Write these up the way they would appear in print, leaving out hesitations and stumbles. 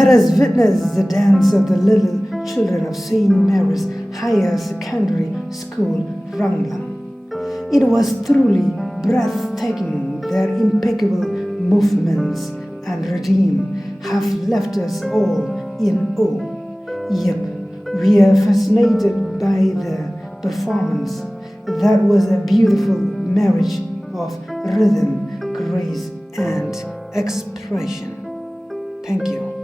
Let us witness the dance of the little children of St. Mary's Higher Secondary School, Ranglam. It was truly breathtaking. Their impeccable movements and rhythm have left us all in awe. Yep, we are fascinated by the performance. That was a beautiful marriage of rhythm, grace, and expression. Thank you.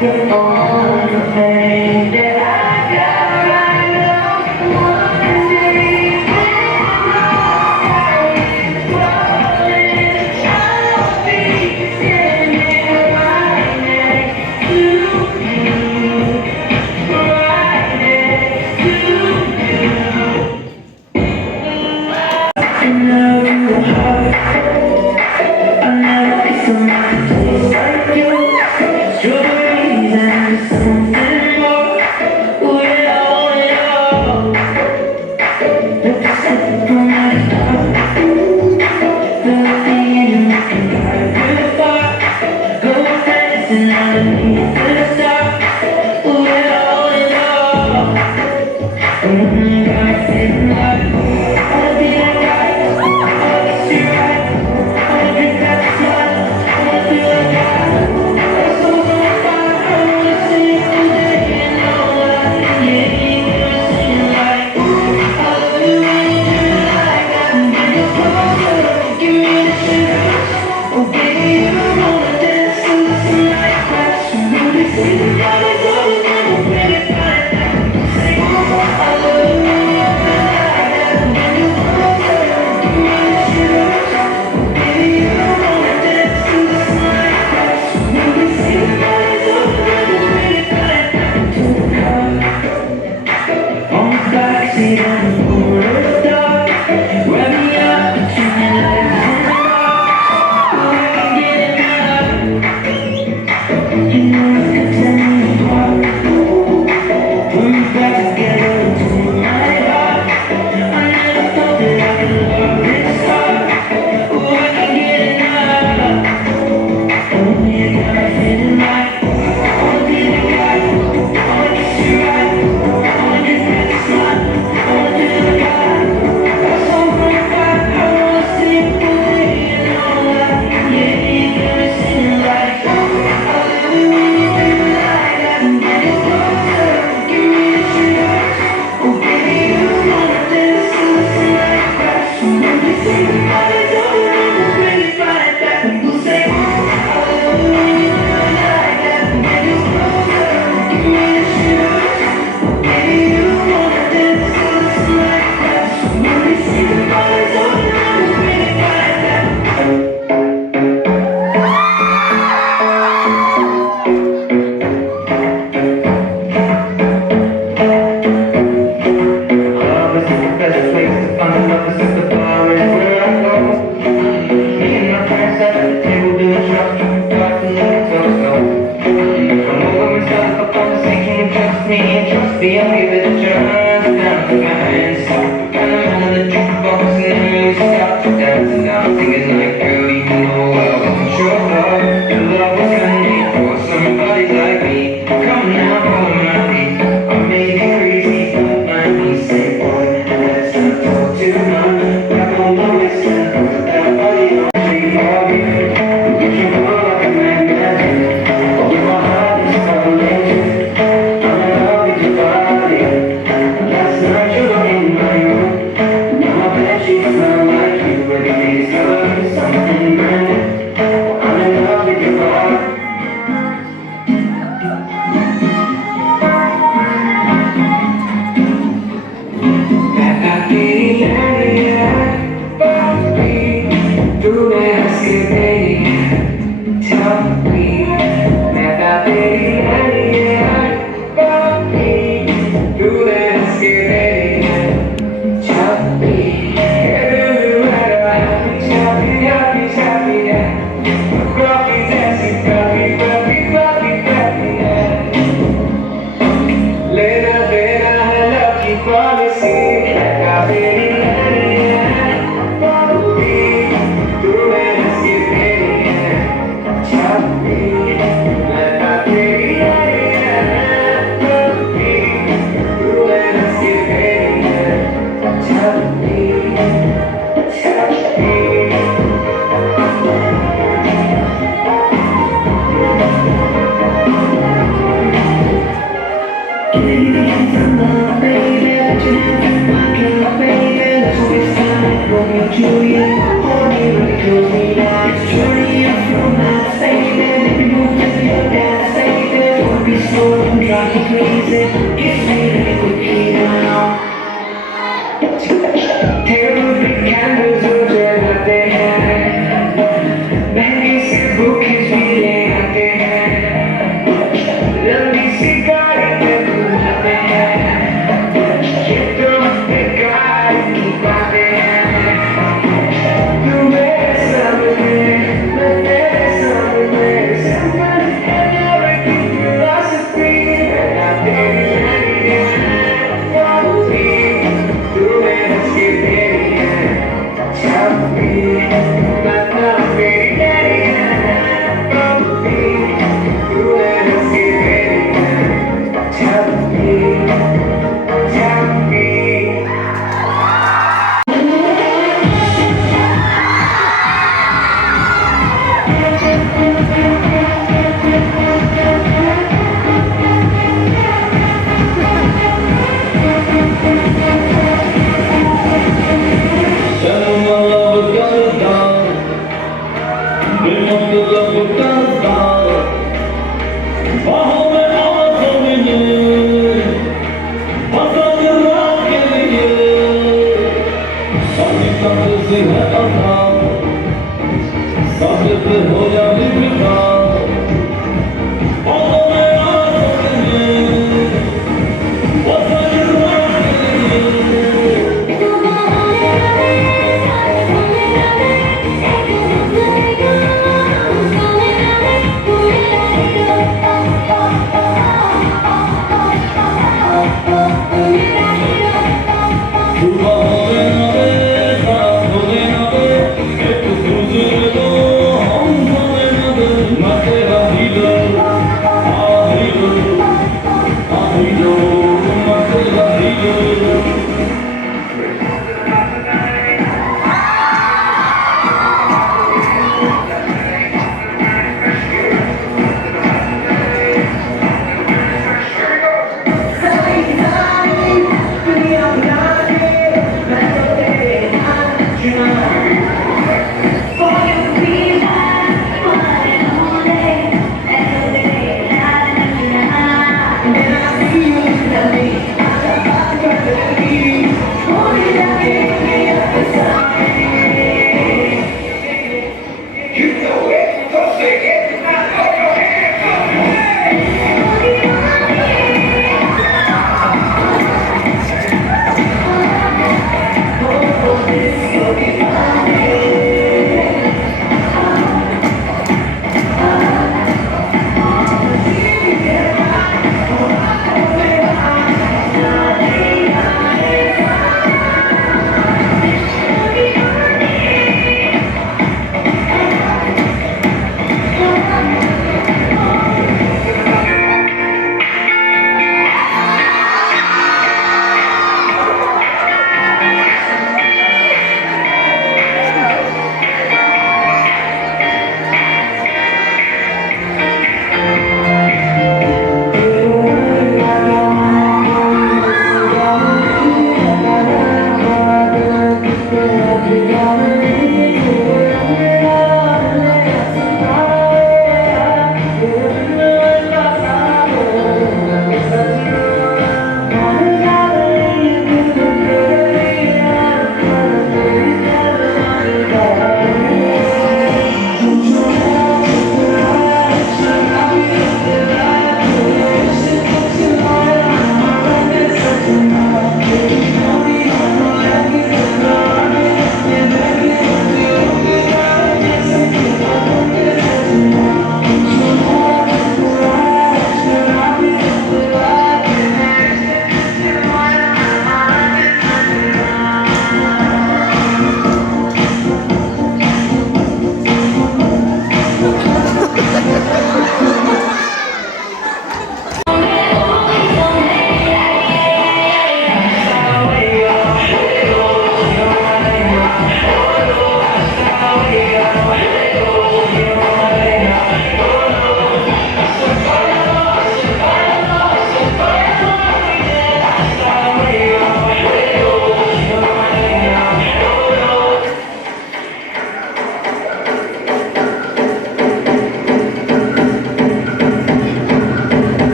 The only thing that I got right now, one day, I'll be standing right next to you, right next to you. I know your heart. I never be someone to taste like you. Strawberries and something more. Oh yeah, oh yeah. With the sip from my cup, the thing you can drive real far. Go dancing underneath the stars. Oh yeah, oh yeah. I'm feeling like I'll be that guy. I'll be right. I'll drink that smile. I'll do like backseat and pull the dark. Wrap me up between your legs and the rock. We can get enough. You know you can tell me apart. When we back together into my heart. I never thought that I could love this hard. We can get enough. Only you got me feeling like I wanna be the guy. I wanna kiss you right. I wanna get that smile. I wanna do the guy. drive me crazy. Kiss me quickly now. Terrible candles are जलाते हैं, महंगी सी बुकें भी ले आते हैं, लंबी सी गाड़ी पे बुलाते हैं, ये तो बेकार की बातें हैं। तू मेरे सामने, मैं तेरे सामने, someone and everything philosophy, and I तेरी तू मेरे से तेरी है, tell me, मैं ना मेरी तेरी है, tell me, तू मेरे से तेरी है, tell me, tell me.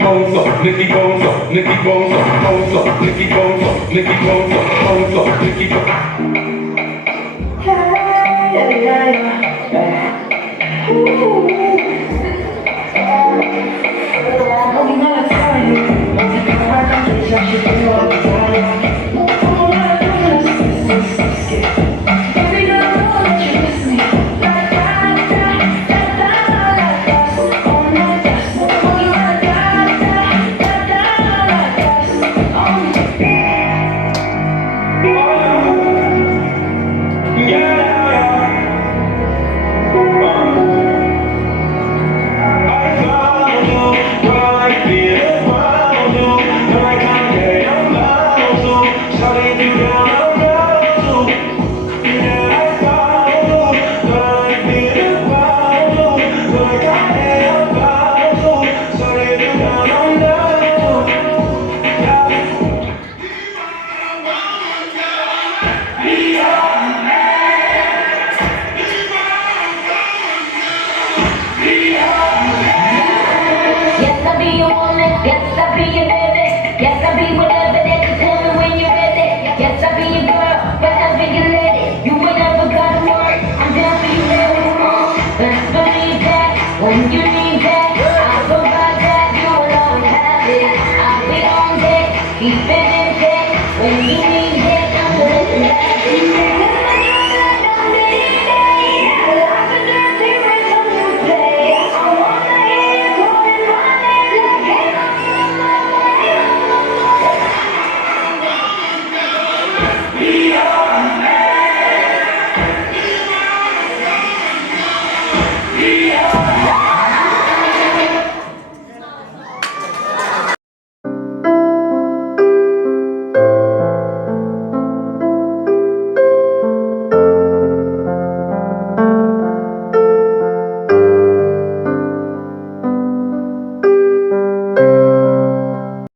Bones up, Nicky Bones up, Nicky Bones up, Bones up, Nicky Bones up, Nicky Bones up, Bones up, Nicky Bones. Yes, I'll be your woman. Yes, I'll be your baby. Yes, I'll be whatever that you tell me when you're ready. Yes, I'll be your girl, wherever you let it. You ain't never gotta worry. I'm down for you, baby. Best believe that when you